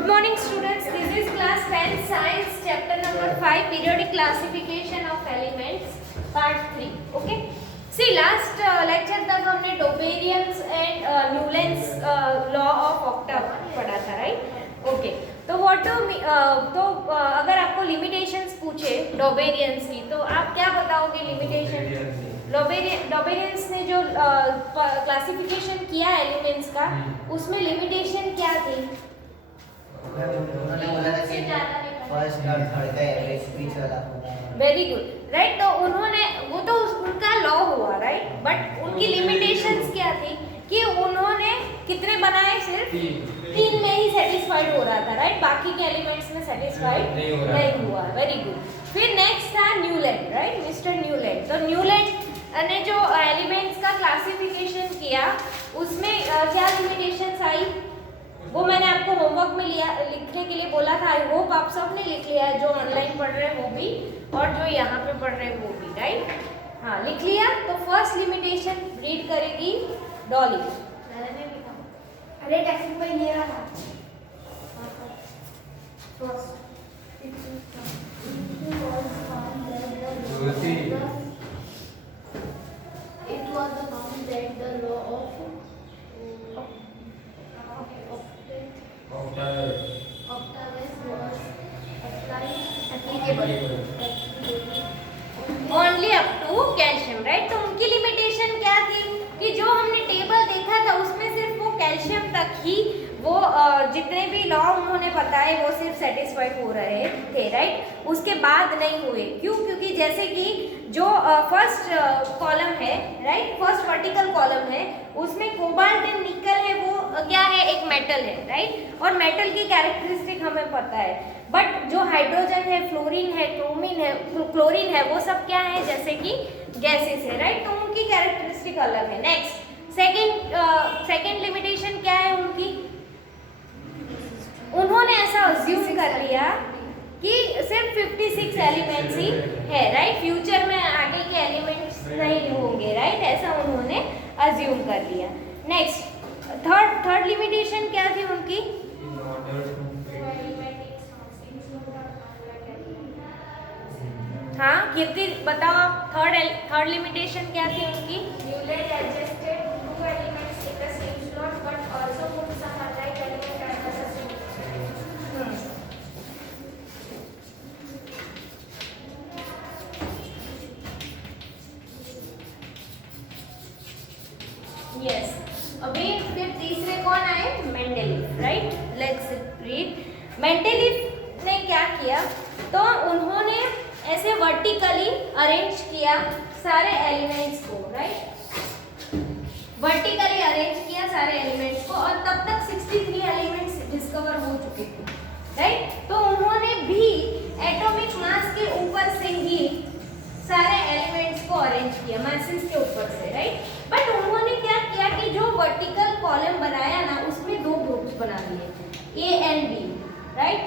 Good morning students, this is class 10 science chapter number 5 periodic classification of elements part 3. Okay, see last lecture तक हमने Doberians and Newland's law of octave पढ़ा था, right? Okay, तो what do तो अगर आपको limitations पूछे Doberians की तो आप क्या बताओगे limitation? Doberians ने जो क्लासिफिकेशन किया एलिमेंट्स का उसमें लिमिटेशन क्या थी? Very good, right. तो उन्होंने वो तो उनका लॉ हुआ, राइट, बट उनकी लिमिटेशंस क्या थी कि उन्होंने कितने बनाए? सिर्फ तीन में ही सेटिस्फाइड हो रहा था, राइट, बाकी के एलिमेंट्स में सेटिस्फाइड नहीं हुआ। Very good. फिर नेक्स्ट था न्यूलैंड, राइट, मिस्टर न्यूलैंड। तो न्यूलैंड ने जो एलिमेंट्स का क्लासिफिकेशन किया उसमें क्या लिमिटेशंस आई वो मैंने आपको होमवर्क में लिखने के लिए बोला था। आई होप आप सब ने लिख लिया है, जो ऑनलाइन पढ़ रहे हैं वो भी और जो यहाँ पे पढ़ रहे हैं वो भी, राइट। हाँ, लिख लिया। तो फर्स्ट लिमिटेशन रीड करेगी डॉली। अरे टेक्स्ट में ये रहा It was found that the law of octaves was applicable only up to calcium, right. तो उनकी लिमिटेशन क्या थी कि जो हमने टेबल देखा था उसमें सिर्फ वो कैल्शियम तक ही वो जितने भी लॉ उन्होंने बताए वो सिर्फ सेटिस्फाइड हो रहे थे, राइट, उसके बाद नहीं हुए। क्यों? क्योंकि जैसे कि जो फर्स्ट कॉलम है, राइट, फर्स्ट वर्टिकल कॉलम है उसमें कोबाल्ट एंड निकल है, वो क्या है? एक मेटल है, राइट, और मेटल की कैरेक्टरिस्टिक हमें पता है। बट जो हाइड्रोजन है, फ्लोरीन है, क्लोरीन है, वो सब क्या है? जैसे कि गैसेस है, राइट, तो उनकी कैरेक्टरिस्टिक अलग है। नेक्स्ट सेकेंड लिमिटेशन क्या है उनकी? उन्होंने ऐसा अज्यूम कर लिया कि सिर्फ 56 एलिमेंट्स ही है, राइट, फ्यूचर में आगे के एलिमेंट्स नहीं होंगे, राइट, ऐसा उन्होंने अज्यूम कर लिया। नेक्स्ट थर्ड लिमिटेशन क्या थी उनकी? हाँ कीर्ति बताओ आप, थर्ड लिमिटेशन क्या थी उनकी? Newland adjusted two elements in the same slot but also put some unlike element at the same yes. अभी फिर तीसरे कौन आए? Mendeleev, right. Let's read. Mendeleev ने क्या किया? तो उन्होंने ऐसे वर्टिकली अरेंज किया सारे एलिमेंट्स को, राइट, वर्टिकली अरेंज किया सारे एलिमेंट्स को और तब तक 63 एलिमेंट्स डिस्कवर हो चुके थे, राइट। तो उन्होंने भी एटॉमिक मास के ऊपर से ही सारे एलिमेंट्स को अरेंज किया, मासेस के ऊपर से, राइट। बट उन्होंने क्या किया कि जो वर्टिकल कॉलम बनाया ना उसमें दो ग्रुप्स बना दिए थे, ए एंड बी, राइट।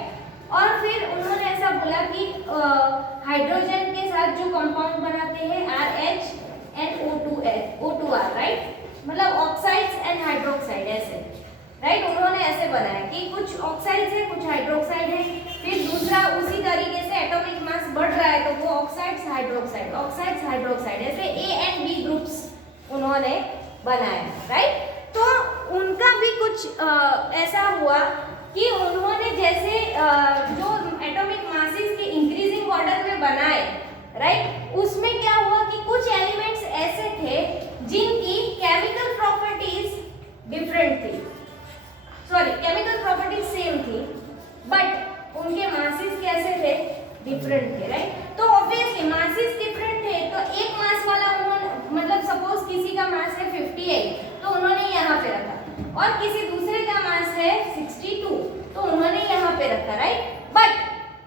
और फिर उन्होंने ऐसा बोला कि हाइड्रोजन के साथ जो कंपाउंड बनाते हैं RH एंड O2R, राइट, मतलब ऑक्साइड्स एंड हाइड्रोक्साइड, ऐसे, राइट, उन्होंने ऐसे बनाया कि कुछ ऑक्साइड्स है कुछ हाइड्रोक्साइड है। फिर दूसरा उसी तरीके से एटॉमिक मास बढ़ रहा है तो वो ऑक्साइड्स हाइड्रोक्साइड ऐसे A एंड B ग्रुप्स उन्होंने बनाया, राइट। तो उनका भी कुछ ऐसा हुआ कि उन्होंने जैसे जो एटॉमिक मासेस के इंक्रीजिंग ऑर्डर में बनाए, राइट, उसमें क्या हुआ कि कुछ एलिमेंट्स ऐसे थे जिनकी केमिकल प्रॉपर्टीज डिफरेंट थी, सॉरी केमिकल प्रॉपर्टीज सेम थी बट उनके मासेस कैसे थे? डिफरेंट थे, राइट। तो ऑब्वियसली मासेस डिफरेंट थे तो एक मास वाला उन्होंने, मतलब सपोज किसी का मास है 58 तो उन्होंने यहाँ पे रखा और किसी दूसरे का मास है 62 तो उन्होंने यहाँ पे रखा, राइट। बट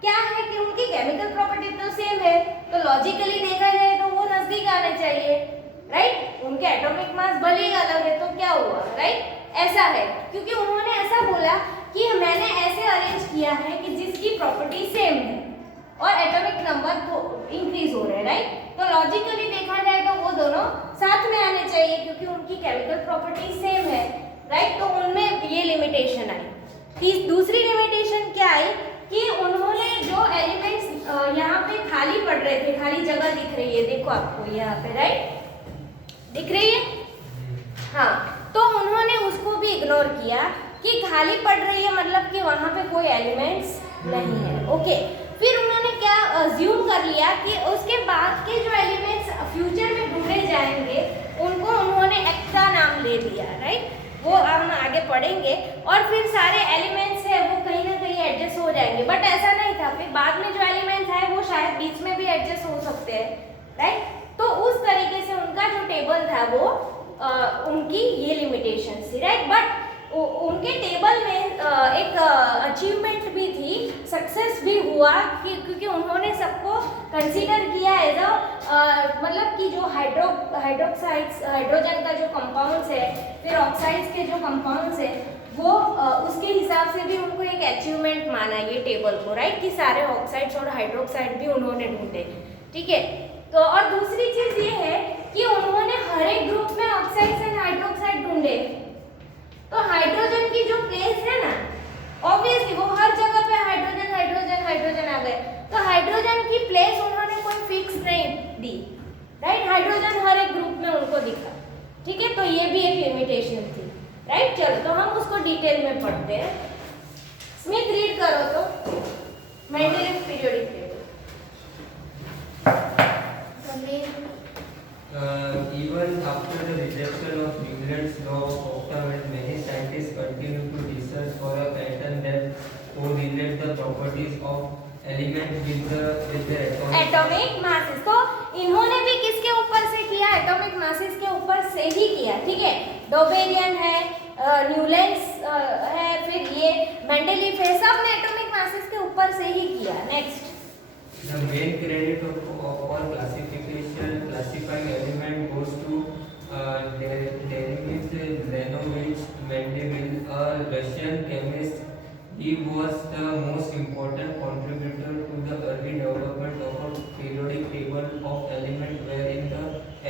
क्या है कि उनकी केमिकल प्रॉपर्टी तो सेम है तो लॉजिकली देखा जाए तो वो नजदीक आने चाहिए, राइट। उनके एटॉमिक मास भले ही अलग है तो क्या हुआ, राइट, ऐसा है क्योंकि उन्होंने ऐसा बोला कि मैंने ऐसे अरेंज किया है कि जिसकी प्रॉपर्टी सेम है और एटॉमिक नंबर तो इंक्रीज हो रहे हैं, राइट। तो लॉजिकली देखा जाए तो वो दोनों साथ में आने चाहिए क्योंकि उनकी केमिकल प्रॉपर्टी सेम है, राइट। तो उनमें ये लिमिटेशन आई। दूसरी लिमिटेशन लिमिटेशन क्या आई कि उन्होंने जो एलिमेंट्स यहाँ पे खाली पड़ रहे थे, खाली जगह दिख रही है, देखो आपको यहाँ पे, राइट, दिख रही है, हाँ, तो उन्होंने उसको भी इग्नोर किया कि खाली पड़ रही है मतलब कि वहाँ पे कोई एलिमेंट्स नहीं है। ओके, फिर उन्होंने क्या अज्यूम कर लिया कि उसके बाद के जो एलिमेंट्स फ्यूचर में ढूंढे जाएंगे उनको उन्होंने एक्स का नाम ले लिया, राइट, वो हम आगे पढ़ेंगे, और फिर सारे एलिमेंट्स है वो कहीं ना कहीं एडजस्ट हो जाएंगे, बट ऐसा नहीं था, फिर बाद में जो एलिमेंट्स है वो शायद बीच में भी एडजस्ट हो सकते हैं, राइट, तो उस तरीके से उनका जो टेबल था वो उनकी ये लिमिटेशन थी, राइट, बट उनके टेबल में एक अचीवमेंट भी थी, सक्सेस भी हुआ कि क्योंकि उन्होंने सबको कंसीडर किया एज मतलब कि जो हाइड्रोक्साइड्स, हाइड्रोजन का जो कंपाउंड्स है, फिर ऑक्साइड्स के जो कंपाउंड्स है, वो उसके हिसाब से भी उनको एक अचीवमेंट माना ये टेबल को, राइट, कि सारे ऑक्साइड्स और हाइड्रोक्साइड भी उन्होंने ढूंढे, ठीक है। तो और दूसरी चीज ये है कि उन्होंने हर एक ग्रुप में ऑक्साइड्स एंड हाइड्रोक्साइड ढूंढे, तो हाइड्रोजन की जो प्लेस है ना, ऑब्वियसली वो हर जगह पे हाइड्रोजन हाइड्रोजन हाइड्रोजन आ गए, तो हाइड्रोजन की प्लेस उन्होंने कोई फिक्स नहीं दी, राइट, हाइड्रोजन हर एक ग्रुप में उनको दिखा, ठीक है, तो ये भी एक लिमिटेशन थी, राइट। चलो तो हम उसको डिटेल में पढ़ते हैं। स्मिथ रीड करो तो Mendeleev periodic table. Even after the rejection of Newton's law of Octave, many scientists continue to research for a pattern that correlates the properties of element with their atomic masses. तो इन्होंने भी किसके ऊपर से किया? Atomic masses के ऊपर से ही किया, ठीक है। डोबेरियन है, न्यूलैंड्स है, फिर ये मेंडेलीव है, सब ने एटॉमिक मासेस के ऊपर से ही किया। Next, the main credit for classifying element goes to Leonid Leonovich Mendeleev, a Russian chemist. He was the most important contributor to the early development of a periodic table of elements wherein the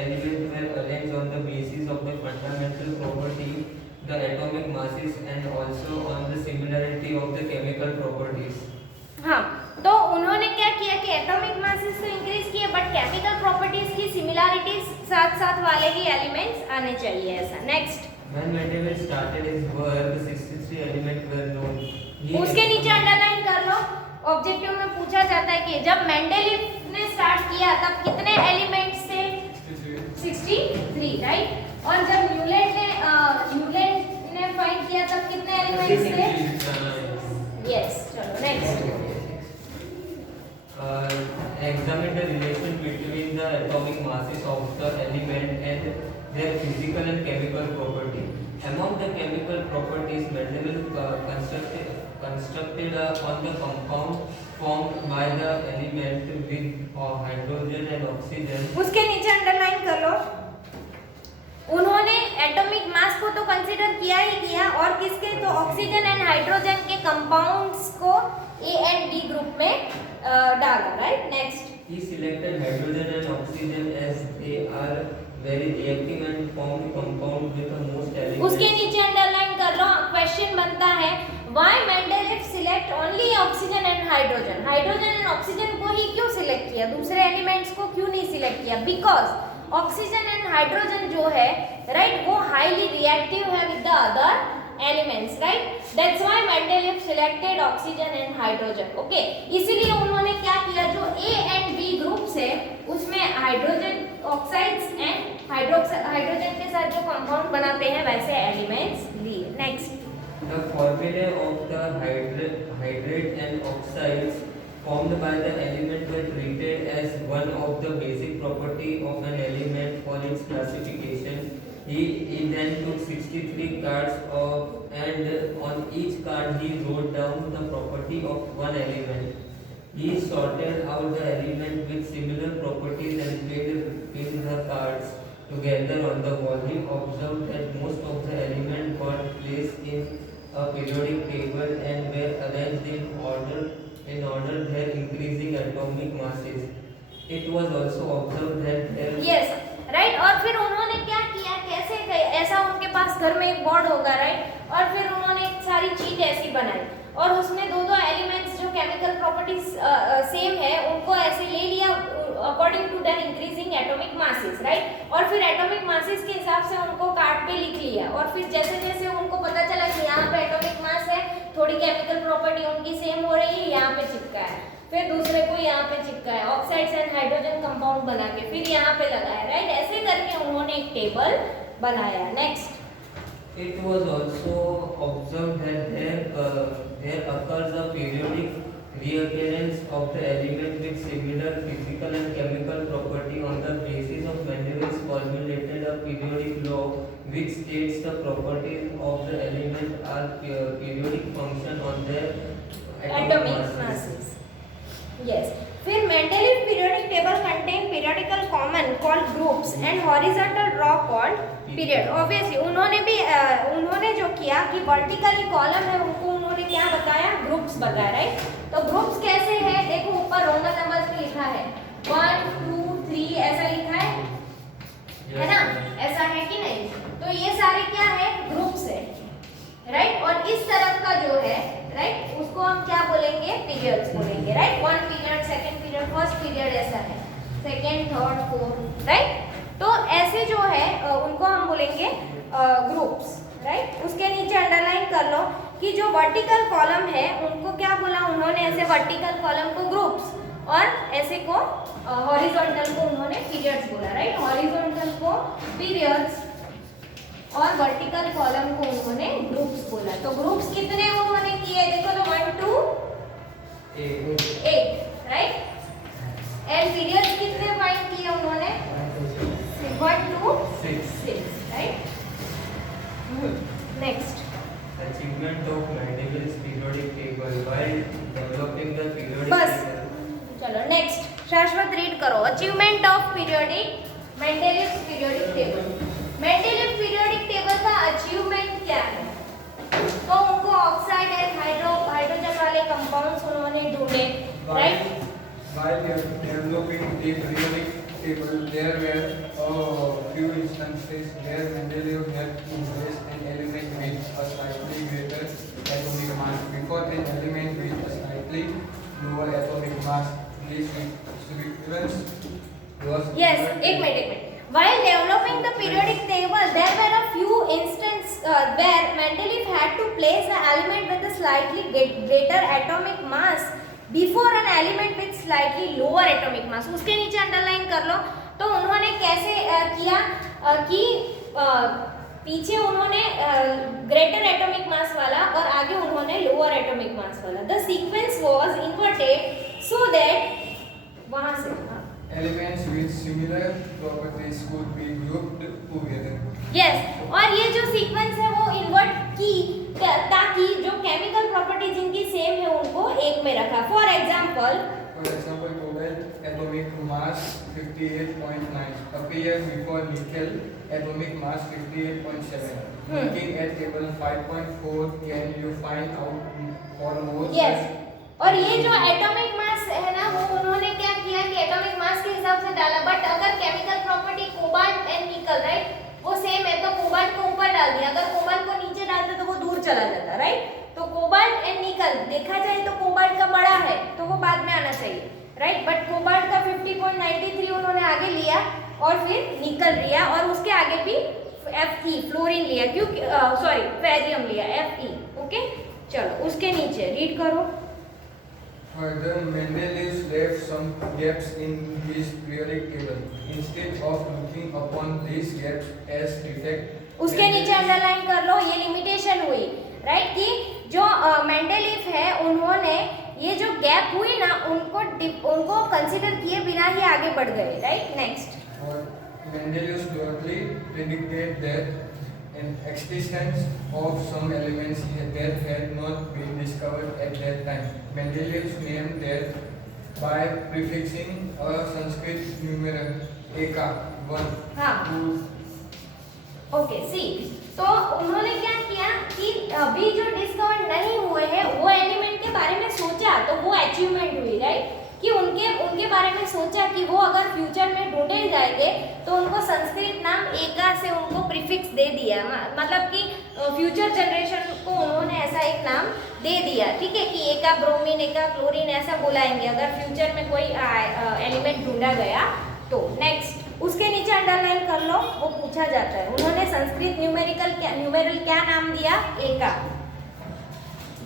elements were arranged on the basis of the fundamental property, the atomic masses, and also on the similarity of the chemical properties. हाँ, तो उन्होंने क्या किया कि atomic masses तो increase किए, but chemical properties की similarities साथ साथ वाले ही एलिमेंट्स आने चाहिए, ऐसा। Next, When Mendeleev started his work, 63 elements were known. उसके नीचे अंडरलाइन कर लो, ऑब्जेक्टिव में पूछा जाता है कि जब मेंडेलीव ने स्टार्ट किया तब कितने एलिमेंट्स थे? 63, राइट। और जब न्यूलैंड ने फाइंड किया तब कितने एलिमेंट्स थे? यस, चलो next. Examine the relation between the atomic masses of the element and their physical and chemical property. Among the chemical properties, Mendeleev constructed on the compound formed by the element with hydrogen and oxygen. उसके नीचे underline कर लो। उन्होंने atomic mass को तो consider किया ही किया, और किसके? तो ऑक्सीजन एंड हाइड्रोजन के कंपाउंड्स को ए एंड बी ग्रुप में डाला, right. Next, He selected hydrogen and oxygen as they are very reactive and formed compound with the most elements. उसके नीचे अंडरलाइन कर लो। क्वेश्चन बनता है, why Mendeleev select only oxygen and hydrogen? Hydrogen and oxygen को ही क्यों select किया, दूसरे elements को क्यों नहीं सिलेक्ट किया? बिकॉज ऑक्सीजन एंड हाइड्रोजन जो है, राइट, वो हाईली रिएक्टिव है with the other elements, right? That's why Mendeleev selected oxygen and hydrogen. Okay, इसीलिए उन्होंने क्या किया, जो A and B ग्रुप्स है उसमें हाइड्रोजन ऑक्साइड्स एंड हाइड्रोजन के साथ जो कंपाउंड बनाते हैं वैसे एलिमेंट्स लिए। Next, The formulae of the hydrate and oxides formed by the element were treated as one of the basic property of an element for its classification. He then took 63 cards and on each card he wrote down the property of one element. He sorted out the element with similar properties and filled the cards together on the wall. He observed that most of the elements were placed in a periodic table and were arranged in order their increasing atomic masses. It was also observed that there yes, right. और फिर उन्होंने क्या किया, कैसे ऐसा उनके पास घर में एक बोर्ड होगा, राइट, और फिर उन्होंने एक सारी चीज ऐसी बनाई और उसमें दो दो प्रॉपर्टीज सेम है उनको ऐसे ले लिया according to their increasing atomic masses, right. और फिर एटॉमिक मासेस के हिसाब से उनको कार्ड पे लिख लिया, और फिर जैसे जैसे उनको पता चला कि यहाँ पे एटॉमिक मास है, थोड़ी केमिकल प्रॉपर्टी उनकी सेम हो रही है, यहाँ पे चिपका है, फिर दूसरे को यहाँ पे चिपका है, ऑक्साइड्स एंड हाइड्रोजन कंपाउंड बना के फिर यहाँ पे लगाया, राइट। ऐसे करके उन्होंने एक टेबल बनाया। Next, It was also observed that there occurs a periodic reoccurrence of the element with similar physical and chemical property. On the basis of Mendeleev's formulated a periodic law which states the properties of the element are periodic function on their atomic masses. Yes. फिर Mendeleev periodic table contain periodical common called groups and horizontal raw called period. Obviously उन्होंने जो किया कि vertically column है उनको उन्होंने क्या बताया, ग्रुप्स बताया, राइट। तो ग्रुप्स कैसे है, देखो ऊपर रोमन नंबर्स में लिखा है 1 2 3 ऐसा लिखा है ना, ऐसा है कि नहीं। तो ये सारे क्या है, ग्रुप्स है, राइट। और इस तरफ का जो है, राइट, उसको हम क्या बोलेंगे, पीरियड्स बोलेंगे, right. 1 period, second period, first period ऐसा है, सेकंड, थर्ड, फोर्थ, राइट। तो ऐसे जो है उनको हम बोलेंगे ग्रुप्स, राइट। उसके नीचे अंडरलाइन कर लो कि जो वर्टिकल कॉलम है उनको क्या बोला उन्होंने, ऐसे वर्टिकल कॉलम को ग्रुप्स और ऐसे को हॉरिजॉन्टल को उन्होंने पीरियड्स बोला, राइट। हॉरिजॉन्टल को पीरियड्स और वर्टिकल कॉलम को उन्होंने ग्रुप्स बोला। तो ग्रुप्स कितने उन्होंने किए, देखो तो 1 2 8, राइट। एंड पीरियड्स कितने फाइंड किए उन्होंने, 1 2 6, right. Next, achievement of Mendeleev's periodic table while developing the periodic बस table. चलो नेक्स्ट, शाश्वत रीड करो। Achievement of periodic Mendeleev periodic table. Mendeleev periodic table का अचीवमेंट क्या है, तो उनको ऑक्साइड एंड हाइड्रोजन वाले कंपाउंड्स उन्होंने ढूंढे, right. While developing the periodic table, there were a few instances where Mendeleev had to place an element with a slightly greater atomic mass before an element with a slightly lower atomic mass. This sequence was Yes, एक minute. While developing the periodic table, there were a few instances where Mendeleev had to place an element with a slightly greater atomic mass before an element with slightly lower atomic mass. उसके नीचे underline कर लो। तो उन्होंने कैसे किया कि पीछे उन्होंने ग्रेटर एटॉमिक मास वाला और आगे उन्होंने लोअर एटॉमिक मास वाला। The sequence was inverted so that वहां से elements with similar properties could be grouped together. Yes, और ये जो सीक्वेंस है वो इन्वर्ट की ताकि जो केमिकल प्रॉपर्टी जिनकी सेम है उनको एक में रखा। For example, Cobalt atomic mass 58.9 appears before nickel atomic mass 58.7. Looking at table 5.4, can you find out for more? Yes, और ये जो एटॉमिक मास है ना वो उन्होंने क्या किया कि एटॉमिक मास के हिसाब से डाला, बट अगर केमिकल प्रॉपर्टी कोबाल्ट एंड निकल, राइट, वो सेम है तो कोबाल्ट को ऊपर डाल दिया, अगर कोबाल्ट को नीचे डालते तो वो दूर चला जाता, राइट। तो कोबाल्ट एंड निकल देखा जाए तो कोबाल्ट का बड़ा है तो वो बाद में आना चाहिए, राइट, बट कोबाल्ट का 50.93 उन्होंने आगे लिया और फिर निकल लिया और उसके आगे भी Fe फ्लोरीन लिया, क्योंकि सॉरी फेरियम लिया, Fe, ओके। चलो उसके नीचे रीड करो। Further, Mendeleev left some gaps in his periodic table. Instead of looking upon these gaps as defect, उसके नीचे अंडरलाइन कर लो, ये लिमिटेशन हुई, राइट, कि जो मेंडेलीव है उन्होंने ये जो गैप हुई ना उनको कंसीडर किए बिना ही आगे बढ़ गए, right. Next, Mendeleev directly predicted that an existence of some elements that had not been discovered at that time. Mendeleev named that by prefixing a Sanskrit numeral eka 1 हाँ, to ओके। सी, तो उन्होंने क्या किया कि अभी जो डिस्कवर नहीं हुए हैं वो एलिमेंट के बारे में सोचा तो वो अचीवमेंट हुई, राइट, कि उनके बारे में सोचा कि वो अगर फ्यूचर में ढूंढे जाएंगे तो उनको संस्कृत नाम एका से उनको प्रीफिक्स दे दिया, मतलब कि फ्यूचर जनरेशन को उन्होंने ऐसा एक नाम दे दिया, ठीक है, कि एका ब्रोमीन, एका क्लोरीन ऐसा बुलाएंगे अगर फ्यूचर में कोई एलिमेंट ढूंढा गया तो। नेक्स्ट उसके नीचे अंडरलाइन कर लो, वो पूछा जाता है। उन्होंने संस्कृत न्यूमेरल क्या नाम दिया? एका।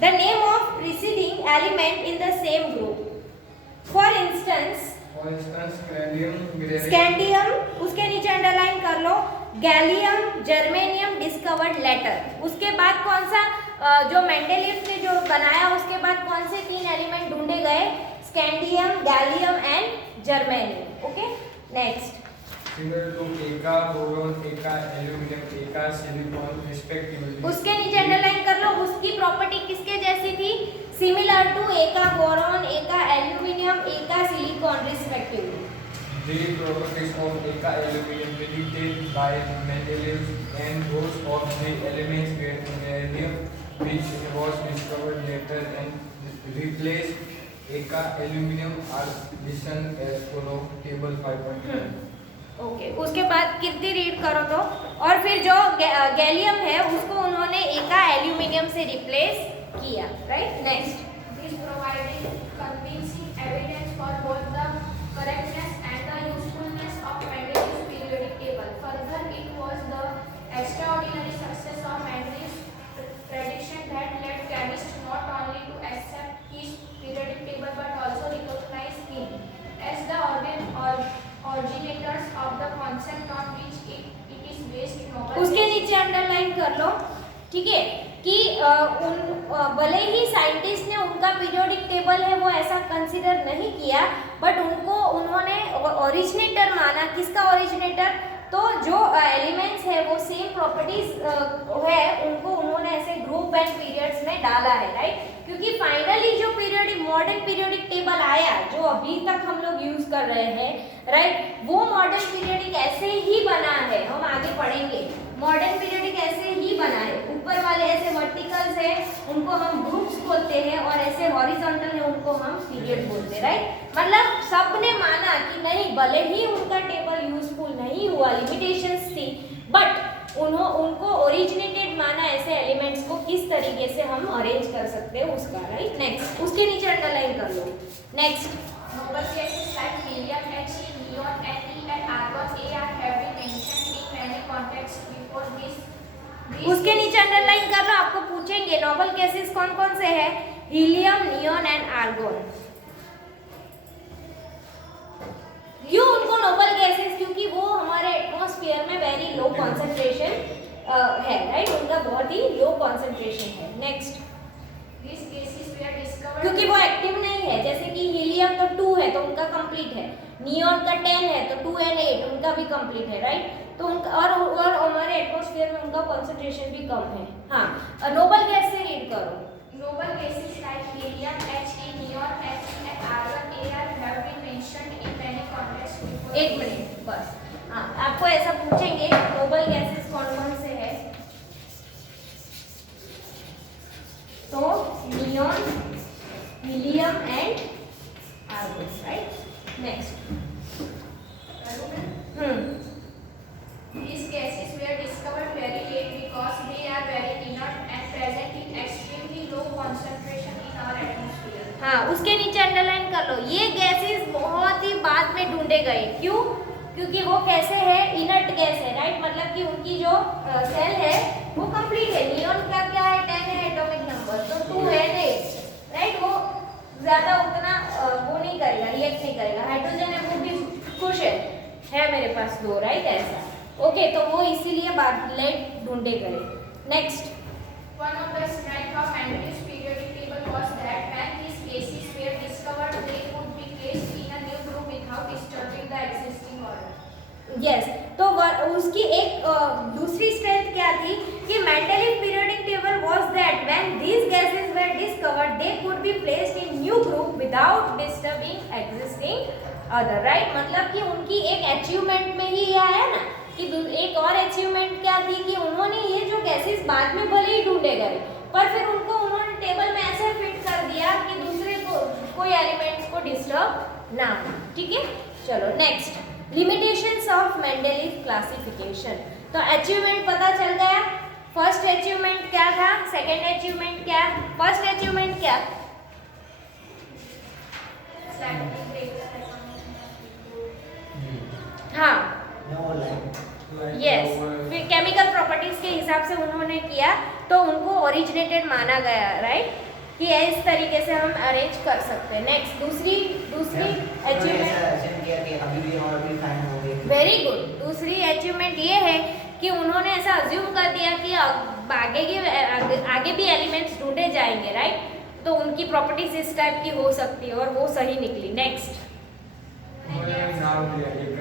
The name of preceding element in the same group, for instance scandium, उसके नीचे अंडरलाइन कर लो, गैलियम, जर्मेनियम डिस्कवर्ड लेटर। उसके बाद कौन सा जो मेंडेलीव ने जो बनाया उसके बाद कौन से 3 एलिमेंट ढूंढे गए? Scandium, gallium and germanium. Okay, next Similar to एका, बोरॉन, एका, एल्यूमिनियम, एका, सिलिकॉन respectively. उसके नीचे अंडरलाइन कर लो, उसकी प्रॉपर्टी किसके जैसी थी? सिमिलर टू एका बोरॉन, एका एल्यूमिनियम, एका silicon respectively. The properties of एका aluminum predicted by Mendeleev and those of the elements were uranium, which was discovered later and replaced एका aluminum are listed as follow table 5.1. Okay, उसके बाद कीर्ति read करो तो, और फिर जो गैलियम है उसको उन्होंने एका एल्यूमिनियम से रिप्लेस किया, right. Next This provided convincing evidence for both the correctness and the usefulness of Mendeleev's periodic table. Further, it was the extraordinary success of Mendeleev's prediction that led chemists not only to accept his periodic table but also recognize him as the originators of the concept on which it is based. उसके नीचे underline कर लो, ठीक है, कि भले ही scientist ने उनका periodic table है वो ऐसा कंसीडर नहीं किया, बट उन्होंने ओरिजिनेटर माना। किसका ओरिजिनेटर? तो जो एलिमेंट्स है वो सेम प्रॉपर्टीज है, उनको उन्होंने ऐसे ग्रुप एंड पीरियड्स में डाला है, राइट। क्योंकि फाइनली जो पीरियोडिक मॉडर्न पीरियोडिक टेबल आया जो अभी तक हम लोग यूज कर रहे हैं, राइट, वो मॉडर्न पीरियोडिक ऐसे ही बना है। हम आगे पढ़ेंगे, मॉडर्न पीरियोडिक ऐसे ही बना है। ऊपर वाले ऐसे वर्टिकल्स है उनको हम ग्रुप्स बोलते हैं और ऐसे हॉरिजॉन्टल है उनको हम पीरियड बोलते हैं, राइट। मतलब सबने माना कि नहीं, भले ही उनका टेबल यूजफुल नहीं हुआ, लिमिटेशंस थी, बट उनको ओरिजिनेटेड माना ऐसे एलिमेंट्स को किस तरीके से हम अरेंज कर सकते हैं उसका, राइट। नेक्स्ट उसके नीचे अंडरलाइन कर लो। Next Noble gases like helium, He, neon, Ne, and argon have been mentioned in many contexts before this. उसके नीचे अंडरलाइन कर लो, आपको पूछेंगे नोबल गैसेस कौन कौन से हैं? Helium, neon and argon. क्यों उनको नोबल गैसेस? क्योंकि वो हमारे एटमॉस्फेयर में वेरी लो कॉन्सेंट्रेशन है, राइट, उनका बहुत ही लो कॉन्सेंट्रेशन है। Next These gases were discovered क्योंकि वो एक्टिव नहीं है, जैसे कि हीलियम तो 2 है तो उनका कंप्लीट है, नियॉन का 10 है तो 2 and 8 उनका भी कंप्लीट है, राइट। तो उनका और हमारे एटमॉस्फेयर में उनका कॉन्सेंट्रेशन भी कम है। हाँ, नोबल गैस से रीड करो। Noble gases like helium, He, neon, Ne, and argon have been mentioned in many contexts before. एक मिनट बस। हाँ, आपको ऐसा पूछेंगे नोबल गैसेस कौन कौन से है, तो neon, helium and argon, right. Next These gases were discovered very late because they are very inert and present in extremely low concentration in our atmosphere. हाँ, उसके नीचे अंडरलाइन कर लो, ये गैसेस बहुत ही बाद में ढूंढे गए। क्यों? क्योंकि वो कैसे है? इनर्ट गैस है, राइट। मतलब कि उनकी जो सेल है वो कंप्लीट है। नियॉन का क्या है? 10 है एटॉमिक नंबर, तो 2 है नहीं, राइट। वो ज्यादा उतना वो नहीं करेगा, रिएक्ट नहीं करेगा। हाइड्रोजन है वो भी खुश है मेरे पास 2, राइट, ऐसा। ओके, तो वो इसीलिए बाद लेट ढूंढे गए। Next One of the strengths of Mendeleev's periodic table was that when these gases were discovered, they could be placed in a new group without disturbing the existing order. Yes, तो उसकी एक दूसरी strength क्या थी कि Mendeleev periodic table was that when these gases were discovered they could be placed in new group without disturbing existing order, right. मतलब कि उनकी एक अचीवमेंट में ही यह है ना कि एक और अचीवमेंट क्या थी कि उन्होंने ये जो गैसेस बाद में भले ही ढूंढे गए, पर फिर उनको उन्होंने टेबल में ऐसे फिट कर दिया कि दूसरे को कोई एलिमेंट्स को डिस्टर्ब ना हो, ठीक है। चलो next, limitations of Mendeleev classification. तो अचीवमेंट पता चल गया, फर्स्ट अचीवमेंट क्या था, सेकंड अचीवमेंट क्या, फर्स्ट अचीवमेंट क्या? हाँ यस, फिर केमिकल प्रॉपर्टीज के हिसाब से उन्होंने किया तो उनको ओरिजिनेटेड माना गया, राइट, कि इस तरीके से हम अरेंज कर सकते हैं। नेक्स्ट दूसरी अचीवमेंट, अभी भी और भी फाइन हो गए। वेरी गुड, दूसरी अचीवमेंट ये है कि उन्होंने ऐसा अज्यूम कर दिया कि आगे भी एलिमेंट्स ढूंढे जाएंगे, राइट, तो उनकी प्रॉपर्टीज इस टाइप की हो सकती है और वो सही निकली। नेक्स्ट, नाम दिया एक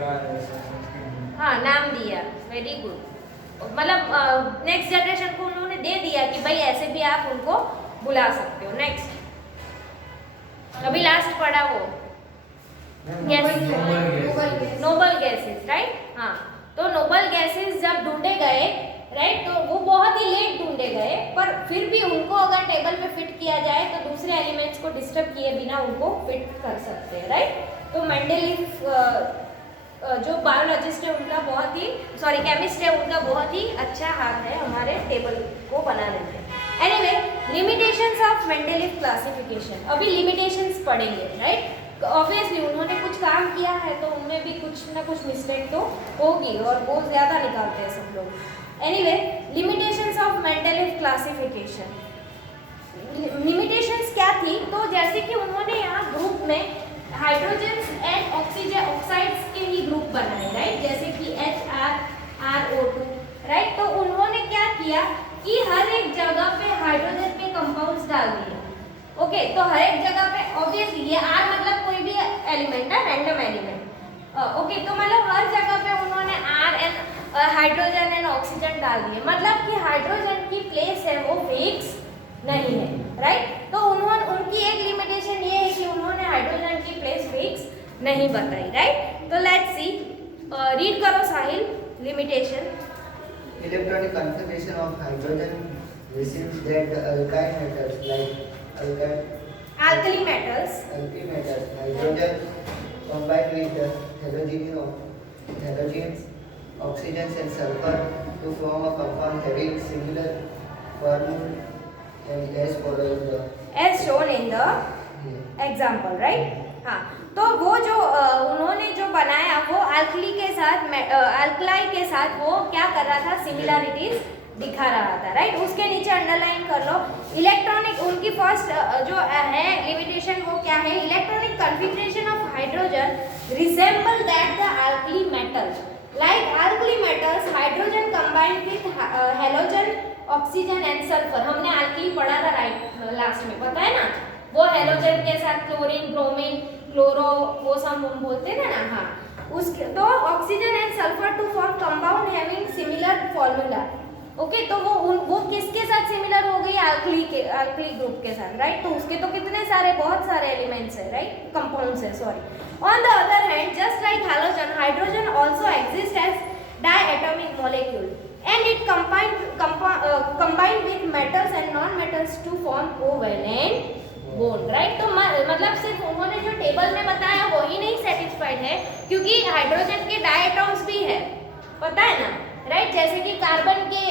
हाँ नाम दिया, वेरी गुड, मतलब नेक्स्ट जनरेशन को उन्होंने दे दिया कि भाई ऐसे भी आप उनको बुला सकते हो। नेक्स्ट, अभी लास्ट पढ़ा वो नोबल गैसेस, राइट, हाँ, तो नोबल गैसेस जब ढूंढे गए, राइट, तो वो बहुत ही लेट ढूंढे गए, पर फिर भी उनको अगर टेबल पे फिट किया जाए तो दूसरे एलिमेंट्स को डिस्टर्ब किए बिना उनको फिट कर सकते हैं, राइट। तो मेंडेलीव जो बायोलॉजिस्ट है उनका बहुत ही, सॉरी केमिस्ट है उनका बहुत ही अच्छा हाथ है हमारे टेबल को बनाने में। Anyway, limitations of Mendeleev classification, अभी लिमिटेशंस पढ़ेंगे, राइट। ऑब्वियसली उन्होंने कुछ काम किया है तो उनमें भी कुछ ना कुछ मिस्टेक तो होगी और बहुत ज़्यादा निकालते हैं सब लोग। Anyway, limitations of Mendeleev classification, limitations क्या थी, तो जैसे कि उन्होंने यहाँ ग्रुप में हाइड्रोजन्स एंड ऑक्सीजन ऑक्साइड्स के ही ग्रुप बनाए, राइट, जैसे कि HRRO2, राइट, तो उन्होंने क्या किया कि हर एक जगह पे हाइड्रोजन के कंपाउंड्स डाल दिए। ओके, तो हर एक जगह पे ऑब्वियसली ये R मतलब कोई भी एलिमेंट है, रैंडम एलिमेंट, ओके, तो मतलब हर जगह पे उन्होंने R and hydrogen and oxygen डाल दिए, मतलब कि हाइड्रोजन की प्लेस है वो फिक्स नहीं है, राइट। तो उन्होंने, उनकी एक लिमिटेशन ये है कि उन्होंने हाइड्रोजन की प्लेस फिक्स नहीं बताई, राइट। तो लेट्स सी, रीड करो साहिल limitation. Electronic configuration of hydrogen receives that the alkyl metals like alkali metals, hydrogen combine with the halogens, oxygens and sulfur to form a compound having similar formula and as follows the as shown in the example, right. हाँ, तो वो जो उन्होंने जो बनाया वो alkali के साथ, अल्कलाई के साथ वो क्या कर रहा था, सिमिलरिटीज दिखा रहा था, राइट। उसके नीचे अंडरलाइन कर लो इलेक्ट्रॉनिक, उनकी फर्स्ट जो है लिमिटेशन वो क्या है, electronic configuration of hydrogen resemble that the alkali metal, like alkali metals hydrogen combined with halogen, oxygen and sulphur. हमने अल्कली पढ़ा था, राइट, लास्ट में, पता है ना, वो हेलोजन के साथ क्लोरीन, ब्रोमीन, क्लोरो, वो सब हम बोलते थे ना, हाँ, उसके तो oxygen and sulphur to form compound having similar formula, okay, तो वो किसके साथ सिमिलर हो गई, अल्कली ग्रुप के साथ, राइट। तो उसके तो कितने सारे, बहुत सारे एलिमेंट्स है, राइट, कंपाउंड्स है, sorry. On the other hand, just like halogen, hydrogen also exist as diatomic molecule and it combined with metals and non-metals to form covalent bond, right। तो मतलब सिर्फ उन्होंने जो टेबल में बताया वो ही नहीं सेटिस्फाइड है, क्योंकि हाइड्रोजन के डायटॉम्स भी है, पता है ना, राइट, जैसे कि कार्बन के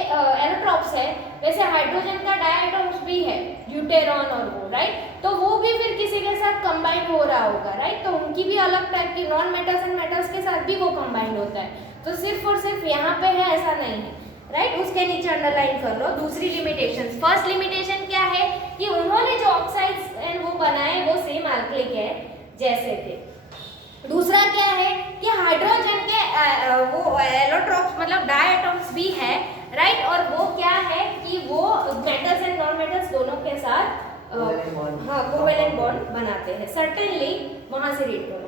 एलोट्रॉप्स है, वैसे हाइड्रोजन का डायटॉम्स भी है, ड्यूटेरॉन और वो, राइट, तो वो भी फिर किसी के साथ कंबाइन हो रहा होगा, राइट, तो उनकी भी अलग टाइप की नॉन मेटल्स एंड मेटल्स के साथ भी वो कंबाइंड होता है, तो सिर्फ और सिर्फ यहाँ पे है ऐसा नहीं है, राइट। उसके नीचे अंडरलाइन कर लो दूसरी लिमिटेशन। फर्स्ट लिमिटेशन क्या है कि उन्होंने जो ऑक्साइड्स एंड वो बनाए वो सेम अल्कलिक है जैसे थे। दूसरा क्या है कि हाइड्रोजन के वो एलोट्रॉप्स मतलब डायटॉम्स भी है, राइट, और वो क्या है कि वो मेटल्स एंड नॉन मेटल्स दोनों के साथ हाँ कोवेलेंट बॉन्ड बनाते हैं। सर्टेनली वहां से रीड करो।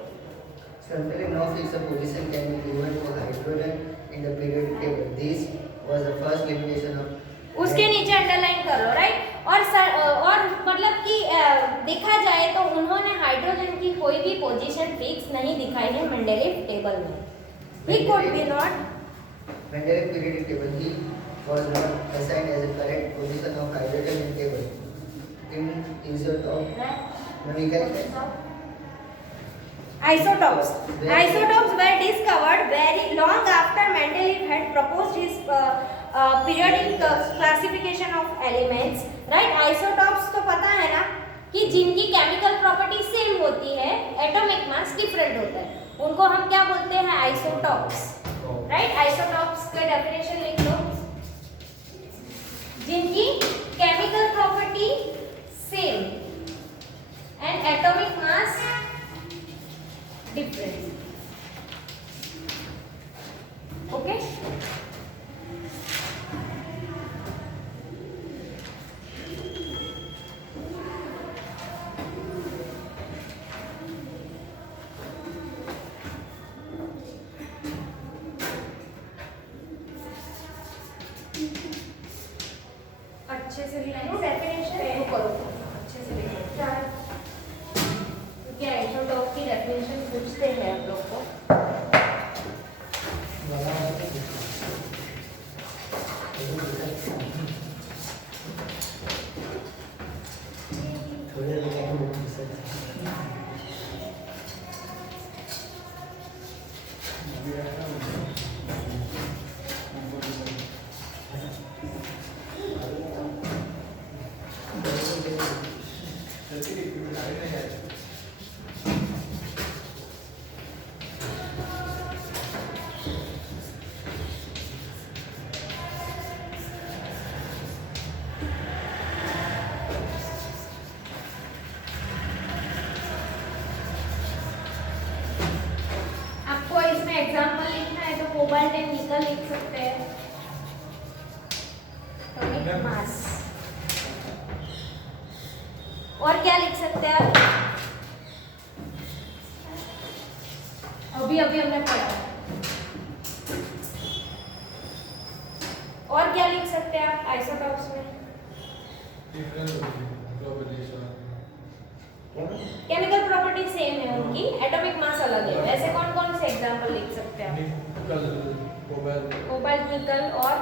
Certainly no fixed position can be given to hydrogen in the periodic table. This was the first limitation of उसके नीचे अंडरलाइन कर लो, राइट। और मतलब कि देखा जाए तो उन्होंने हाइड्रोजन की कोई भी पोजीशन फिक्स नहीं दिखाई है मेंडेलीव टेबल में। He could be not Mendeleev periodic table. He was not assigned as a correct position of hydrogen in table. In isotopes were discovered very long after Mendeleev had proposed his periodic classification of elements, right. Isotopes तो पता है ना कि जिनकी chemical property same होती है, atomic mass different होता है, उनको हम क्या बोलते हैं? Isotopes, right. आइसोटॉप्स का डेफिनेशन लिख लो, जिनकी chemical property same and atomic mass different. Okay, अच्छे से लिख लो डेफिनेशन, करो अच्छे से लिख लो, क्योंकि आइसोटॉप की डेफिनेशन पूछते हैं हम लोग को। एग्जाम्पल लिखना है तो कोबाल्ट एंड निकल लिख सकते हैं, एटॉमिक मास। और क्या लिख सकते हैं आप? अभी हमने पढ़ा। और क्या लिख सकते हैं आप आइसोटॉप्स में? केमिकल प्रॉपर्टी सेम है उनकी, एटॉमिक मास अलग है। ऐसे कौन कौन से एग्जांपल लिख सकते हैं आप? कोबाल्ट, निकल और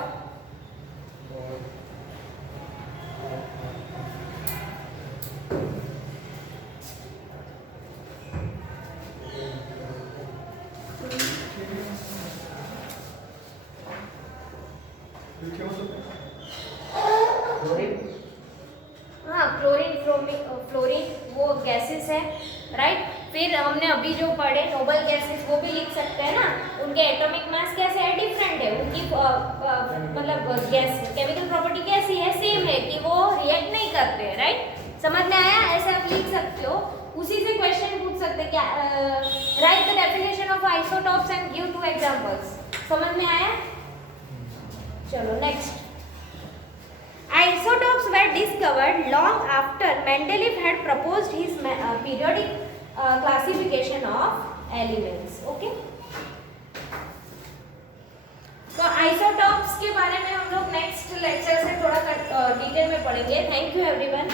फ्लोरीन वो गैसेस है, राइट। फिर हमने अभी जो पढ़े नोबल गैसेस, वो भी लिख सकते हैं ना। उनके एटॉमिक मास कैसे है? डिफरेंट है। उनकी मतलब गैस केमिकल प्रॉपर्टी कैसी है? सेम है, कि वो रिएक्ट नहीं करते हैं, राइट। समझ में आया? ऐसे आप लिख सकते हो। उसी से क्वेश्चन पूछ सकते हैं, क्या right the definition of isotopes and give 2 examples. समझ में आया? चलो next. Isotopes were discovered long after Mendeleev had proposed his periodic classification of elements. Okay? तो आइसोटॉप्स के बारे में हम लोग नेक्स्ट लेक्चर से थोड़ा डिटेल में पढ़ेंगे। Thank you everyone.